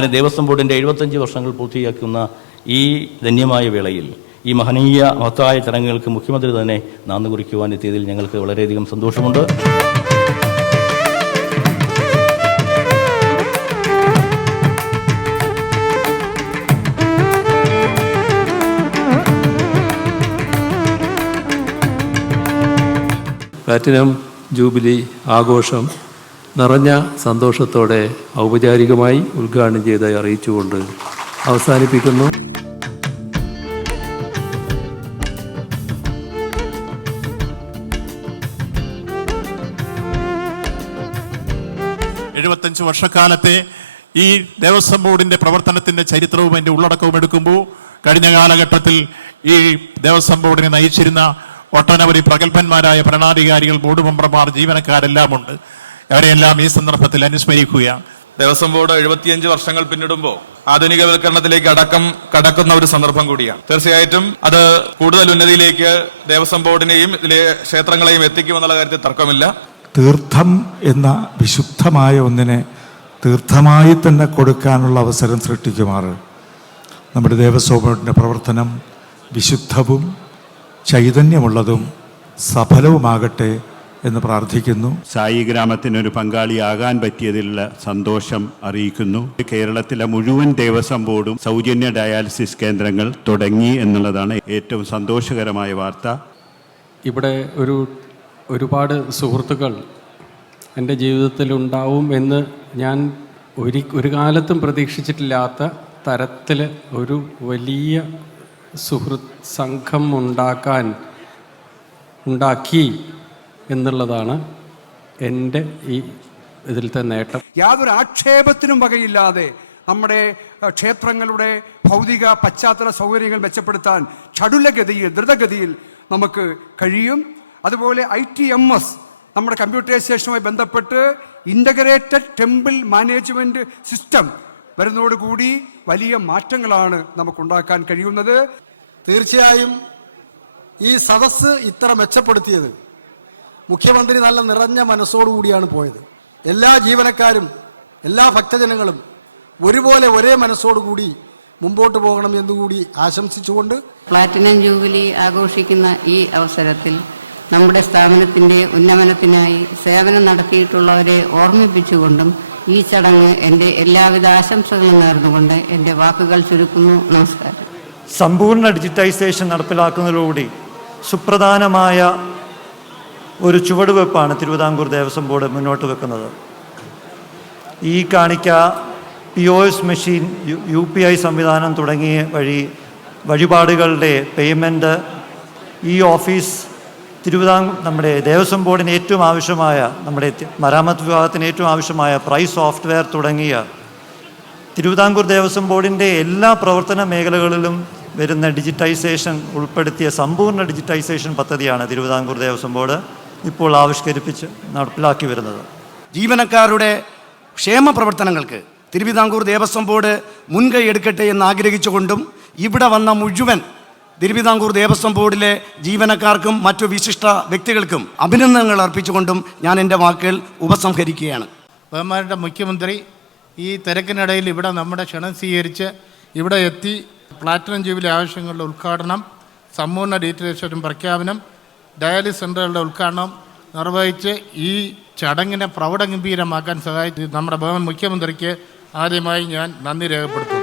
അങ്ങനെ ദേവസ്വം ബോർഡിൻ്റെ 75 വർഷങ്ങൾ പൂർത്തിയാക്കുന്ന ഈ ധന്യമായ വേളയിൽ ഈ മഹത്തായ ചടങ്ങുകൾക്ക് മുഖ്യമന്ത്രി തന്നെ നാന്ദി കുറിക്കുവാൻ എത്തിയതിൽ ഞങ്ങൾക്ക് വളരെയധികം സന്തോഷമുണ്ട്. പ്ലാറ്റിനം ജൂബിലി ആഘോഷം നിറഞ്ഞ സന്തോഷത്തോടെ ഔപചാരികമായി ഉദ്ഘാടനം ചെയ്തായി അറിയിച്ചുകൊണ്ട് അവസാനിപ്പിക്കുന്നു. വർഷക്കാലത്തെ ഈ ദേവസ്വം ബോർഡിന്റെ പ്രവർത്തനത്തിന്റെ ചരിത്രവും അതിന്റെ ഉള്ളടക്കവും എടുക്കുമ്പോൾ കഴിഞ്ഞ കാലഘട്ടത്തിൽ ഈ ദേവസ്വം ബോർഡിനെ നയിച്ചിരുന്ന ഒട്ടനവധി പ്രഗത്ഭന്മാരായ ഭരണാധികാരികൾ, ബോർഡ് മെമ്പർമാർ, ജീവനക്കാരെല്ലാം ഉണ്ട്. അവരെല്ലാം ഈ സന്ദർഭത്തിൽ അനുസ്മരിക്കുകയാണ്. ദേവസ്വം ബോർഡ് 75 വർഷങ്ങൾ പിന്നിടുമ്പോൾ ആധുനികവൽക്കരണത്തിലേക്ക് കടക്കുന്ന ഒരു സന്ദർഭം കൂടിയാണ്. തീർച്ചയായിട്ടും അത് കൂടുതൽ ഉന്നതിയിലേക്ക് ദേവസ്വം ബോർഡിനെയും ഇതിലെ ക്ഷേത്രങ്ങളെയും എത്തിക്കുമെന്നുള്ള കാര്യത്തിൽ തർക്കമില്ല. തീർത്ഥം എന്ന വിശുദ്ധമായ ഒന്നിനെ തീർത്ഥമായി തന്നെ കൊടുക്കാനുള്ള അവസരം സൃഷ്ടിക്കുമാറ് നമ്മുടെ ദേവസ്വം ബോർഡിൻ്റെ പ്രവർത്തനം വിശുദ്ധവും ചൈതന്യമുള്ളതും സഫലവുമാകട്ടെ എന്ന് പ്രാർത്ഥിക്കുന്നു. സായി ഗ്രാമത്തിനൊരു പങ്കാളിയാകാൻ പറ്റിയതിലുള്ള സന്തോഷം അറിയിക്കുന്നു. കേരളത്തിലെ മുഴുവൻ ദേവസ്വം ബോർഡും സൗജന്യ ഡയാലിസിസ് കേന്ദ്രങ്ങൾ തുടങ്ങി എന്നുള്ളതാണ് ഏറ്റവും സന്തോഷകരമായ വാർത്ത. ഇവിടെ ഒരുപാട് സുഹൃത്തുക്കൾ എൻ്റെ ജീവിതത്തിലുണ്ടാവും എന്ന് ഞാൻ ഒരു കാലത്തും പ്രതീക്ഷിച്ചിട്ടില്ലാത്ത തരത്തിൽ ഒരു വലിയ സുഹൃത്ത് സംഘം ഉണ്ടാക്കി എന്നുള്ളതാണ് എൻ്റെ ഈ ഇതിലത്തെ നേട്ടം. യാതൊരു ആക്ഷേപത്തിനും വകയില്ലാതെ നമ്മുടെ ക്ഷേത്രങ്ങളുടെ ഭൗതിക പശ്ചാത്തല സൗകര്യങ്ങൾ മെച്ചപ്പെടുത്താൻ ദ്രുതഗതിയിൽ നമുക്ക് കഴിയും. അതുപോലെ ITMS നമ്മുടെ കമ്പ്യൂട്ടറൈസേഷനുമായി ബന്ധപ്പെട്ട് ഇൻ്റഗ്രേറ്റഡ് ടെമ്പിൾ മാനേജ്മെൻറ്റ് സിസ്റ്റം വരുന്നതോടുകൂടി വലിയ മാറ്റങ്ങളാണ് നമുക്കുണ്ടാക്കാൻ കഴിയുന്നത്. തീർച്ചയായും ഈ സദസ്സ് ഇത്ര മെച്ചപ്പെടുത്തിയത് മുഖ്യമന്ത്രി നല്ല നിറഞ്ഞ മനസ്സോടുകൂടിയാണ് പോയത്. എല്ലാ ജീവനക്കാരും എല്ലാ ഭക്തജനങ്ങളും ഒരുപോലെ ഒരേ മനസ്സോടുകൂടി മുമ്പോട്ട് പോകണം എന്നുകൂടി ആശംസിച്ചുകൊണ്ട് പ്ലാറ്റിനം ജൂബിലി ആഘോഷിക്കുന്ന ഈ അവസരത്തിൽ നമ്മുടെ സ്ഥാപനത്തിൻ്റെ ഉന്നമനത്തിനായി സേവനം നടത്തിയിട്ടുള്ളവരെ ഓർമ്മിപ്പിച്ചുകൊണ്ടും ഈ ചടങ്ങ് എൻ്റെ എല്ലാവിധ ആശംസകളും നേർന്നുകൊണ്ട് എൻ്റെ വാക്കുകൾ ചുരുക്കുന്നു. നമസ്കാരം. സമ്പൂർണ്ണ ഡിജിറ്റൈസേഷൻ നടപ്പിലാക്കുന്നതിലൂടെ സുപ്രധാനമായ ഒരു ചുവടുവെപ്പാണ് തിരുവിതാംകൂർ ദേവസ്വം ബോർഡ് മുന്നോട്ട് വെക്കുന്നത്. ഈ കാണിക്ക POS മെഷീൻ, UPI സംവിധാനം തുടങ്ങിയ വഴിപാടുകളുടെ പേയ്മെൻറ്റ്, ഈ ഓഫീസ് നമ്മുടെ ദേവസ്വം ബോർഡിന് ഏറ്റവും ആവശ്യമായ, നമ്മുടെ മരാമത്ത് വിഭാഗത്തിന് ഏറ്റവും ആവശ്യമായ പ്രൈസ് സോഫ്റ്റ്വെയർ തുടങ്ങിയ തിരുവിതാംകൂർ ദേവസ്വം ബോർഡിൻ്റെ എല്ലാ പ്രവർത്തന മേഖലകളിലും വരുന്ന ഡിജിറ്റൈസേഷൻ ഉൾപ്പെടുത്തിയ സമ്പൂർണ്ണ ഡിജിറ്റൈസേഷൻ പദ്ധതിയാണ് തിരുവിതാംകൂർ ദേവസ്വം ബോർഡ് ഇപ്പോൾ ആവിഷ്കരിപ്പിച്ച് നടപ്പിലാക്കി വരുന്നത്. ജീവനക്കാരുടെ ക്ഷേമ പ്രവർത്തനങ്ങൾക്ക് തിരുവിതാംകൂർ ദേവസ്വം ബോർഡ് മുൻകൈ എടുക്കട്ടെ എന്ന് ആഗ്രഹിച്ചുകൊണ്ടും ഇവിടെ വന്ന മുഴുവൻ തിരുവിതാംകൂർ ദേവസ്വം ബോർഡിലെ ജീവനക്കാർക്കും മറ്റു വിശിഷ്ട വ്യക്തികൾക്കും അഭിനന്ദനങ്ങൾ അർപ്പിച്ചുകൊണ്ടും ഞാൻ എൻ്റെ വാക്കുകൾ ഉപസംഹരിക്കുകയാണ്. ബഹുമാനപ്പെട്ട മുഖ്യമന്ത്രി ഈ തിരക്കിനിടയിൽ ഇവിടെ നമ്മുടെ ക്ഷണം സ്വീകരിച്ച് ഇവിടെ എത്തി പ്ലാറ്റിനം ജൂബിലി ആവശ്യങ്ങളുടെ ഉദ്ഘാടനം, സമ്പൂർണ്ണ ഡിജിറ്റൈസേഷൻ പ്രഖ്യാപനം, ഡയാലിസിസ് സെൻ്ററുകളുടെ ഉദ്ഘാടനം നിർവഹിച്ച് ഈ ചടങ്ങിനെ പ്രൗഢഗംഭീരമാക്കാൻ സഹായിച്ച് നമ്മുടെ ബഹുമാൻ മുഖ്യമന്ത്രിക്ക് ആദ്യമായി ഞാൻ നന്ദി രേഖപ്പെടുത്തുന്നു.